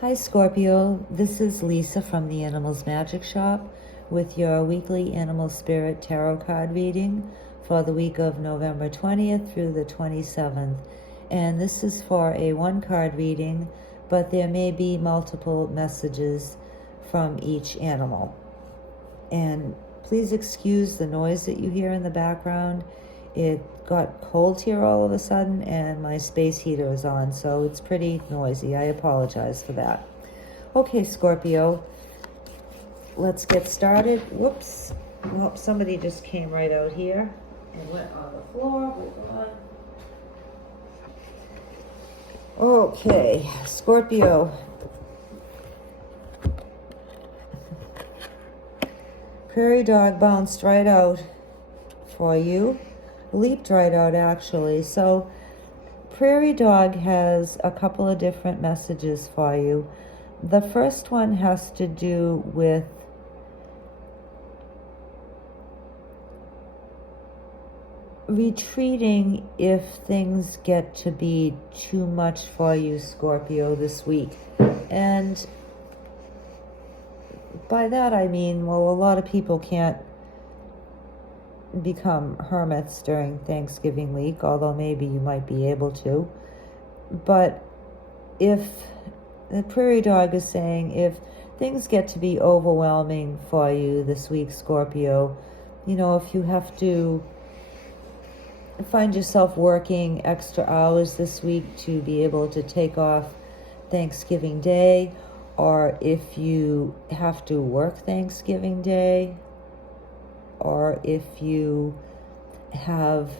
Hi Scorpio, this is Lisa from the Animals Magic Shop with your weekly Animal Spirit Tarot card reading for the week of November 20th through the 27th. And this is for a one card reading, but there may be multiple messages from each animal. And please excuse the noise that you hear in the background. It got cold here all of a sudden and my space heater is on, so it's pretty noisy. I apologize for that. Okay, Scorpio, let's get started. Whoops. Well, somebody just came right out here and went on the floor. Hold on. Okay, Scorpio. Prairie dog bounced right out for you. Leaped right out, actually. So prairie dog has a couple of different messages for you. The first one has to do with retreating if things get to be too much for you, Scorpio, this week. And by that I mean, well, a lot of people can't become hermits during Thanksgiving week, although maybe you might be able to. But if the prairie dog is saying, if things get to be overwhelming for you this week, Scorpio, if you have to find yourself working extra hours this week to be able to take off Thanksgiving Day, or if you have to work Thanksgiving Day, or if you have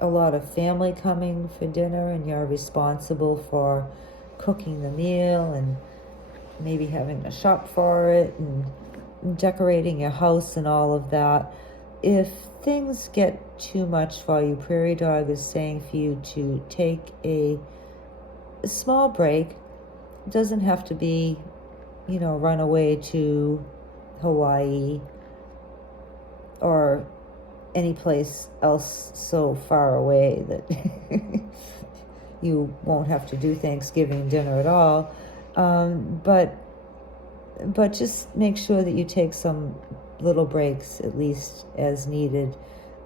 a lot of family coming for dinner and you're responsible for cooking the meal and maybe having to shop for it and decorating your house and all of that. If things get too much for you, prairie dog is saying for you to take a small break. It doesn't have to be, run away to Hawaii or any place else so far away that you won't have to do Thanksgiving dinner at all. But just make sure that you take some little breaks, at least as needed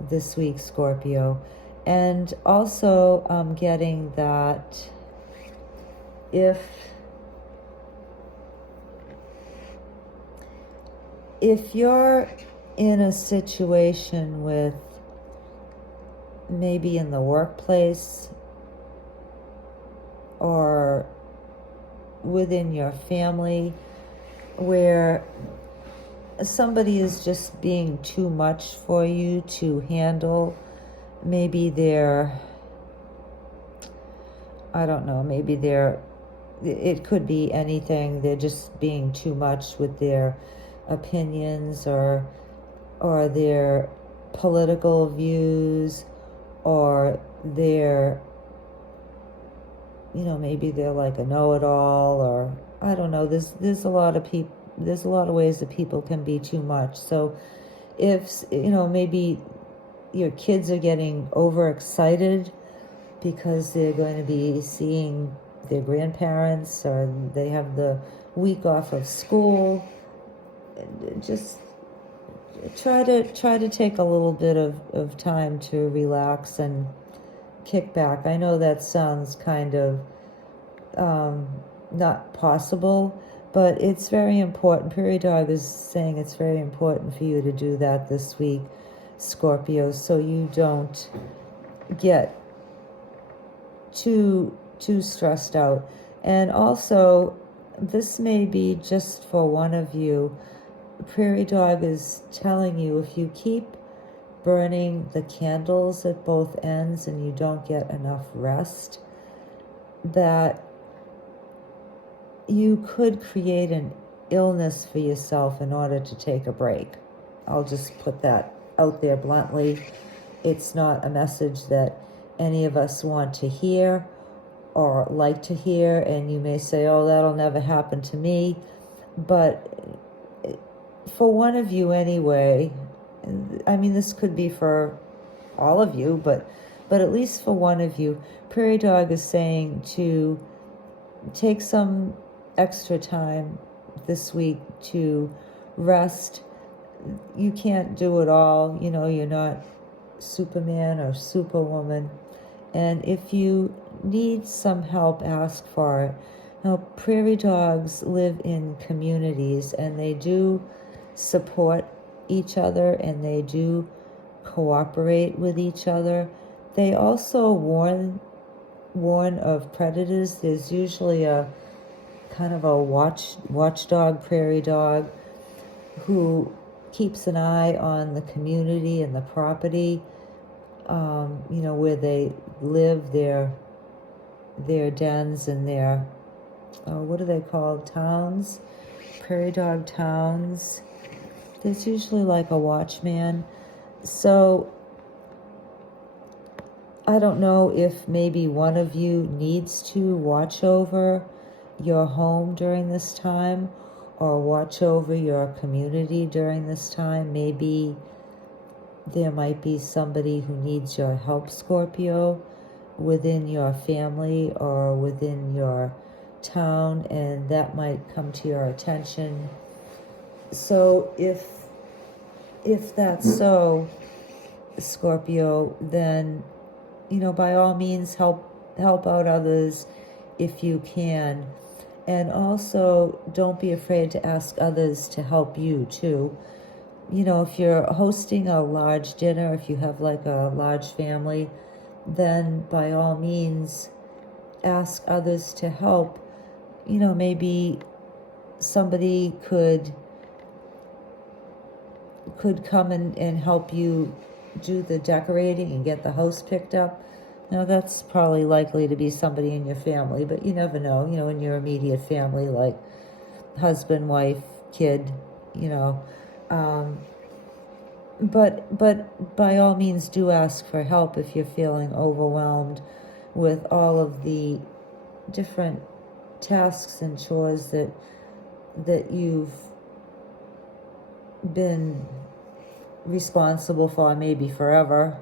this week, Scorpio. And also I'm getting that if you're in a situation with, maybe in the workplace or within your family, where somebody is just being too much for you to handle, maybe it could be anything. They're just being too much with their opinions or their political views, or their, maybe they're like a know-it-all, or I don't know. There's a lot of ways that people can be too much. So if, maybe your kids are getting overexcited because they're going to be seeing their grandparents, or they have the week off of school, just try to take a little bit of time to relax and kick back. I know that sounds kind of not possible, but it's very important. Prairie dog is saying it's very important for you to do that this week, Scorpio, so you don't get too stressed out. And also, this may be just for one of you. Prairie dog is telling you, if you keep burning the candles at both ends and you don't get enough rest, that you could create an illness for yourself in order to take a break. I'll just put that out there bluntly. It's not a message that any of us want to hear or like to hear, and you may say, oh, that'll never happen to me. But for one of you anyway, I mean, this could be for all of you, but at least for one of you, Prairie Dog is saying to take some extra time this week to rest. You can't do it all, you're not Superman or Superwoman. And if you need some help, ask for it. Now, prairie dogs live in communities, and they do support each other, and they do cooperate with each other. They also warn of predators. There's usually a kind of a watchdog prairie dog who keeps an eye on the community and the property, where they live, their dens and their, what are they called, towns, prairie dog towns. There's usually like a watchman. So I don't know if maybe one of you needs to watch over your home during this time, or watch over your community during this time. Maybe there might be somebody who needs your help, Scorpio, within your family or within your town, and that might come to your attention. So if that's so, Scorpio, then by all means help out others if you can. And also, don't be afraid to ask others to help you too. If you're hosting a large dinner, if you have like a large family, then by all means ask others to help. Maybe somebody could come and help you do the decorating and get the house picked up. Now, that's probably likely to be somebody in your family, but you never know, in your immediate family, like husband, wife, kid, but by all means do ask for help if you're feeling overwhelmed with all of the different tasks and chores that you've been responsible for, maybe forever.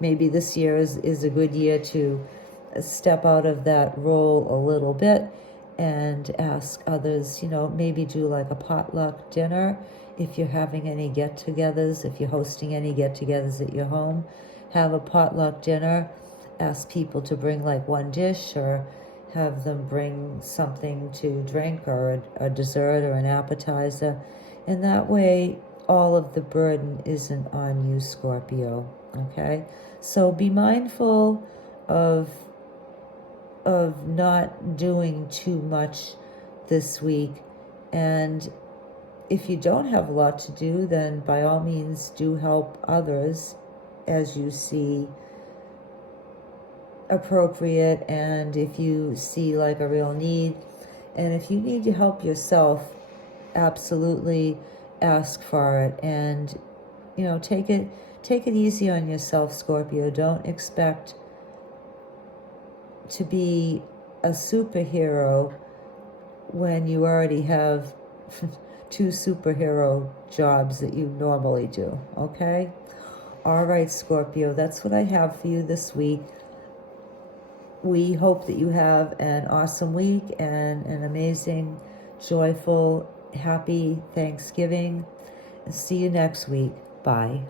Maybe this year is a good year to step out of that role a little bit and ask others, maybe do like a potluck dinner if you're having any get-togethers. If you're hosting any get-togethers at your home, have a potluck dinner. Ask people to bring like one dish, or have them bring something to drink, or a dessert or an appetizer, and that way all of the burden isn't on you, Scorpio. Okay, so be mindful of not doing too much this week, and if you don't have a lot to do, then by all means do help others as you see appropriate, and if you see like a real need. And if you need to help yourself, absolutely ask for it. And take it easy on yourself, Scorpio. Don't expect to be a superhero when you already have 2 superhero jobs that you normally do. Okay? All right, Scorpio, that's what I have for you this week. We hope that you have an awesome week and an amazing, joyful, happy Thanksgiving. See you next week. Bye.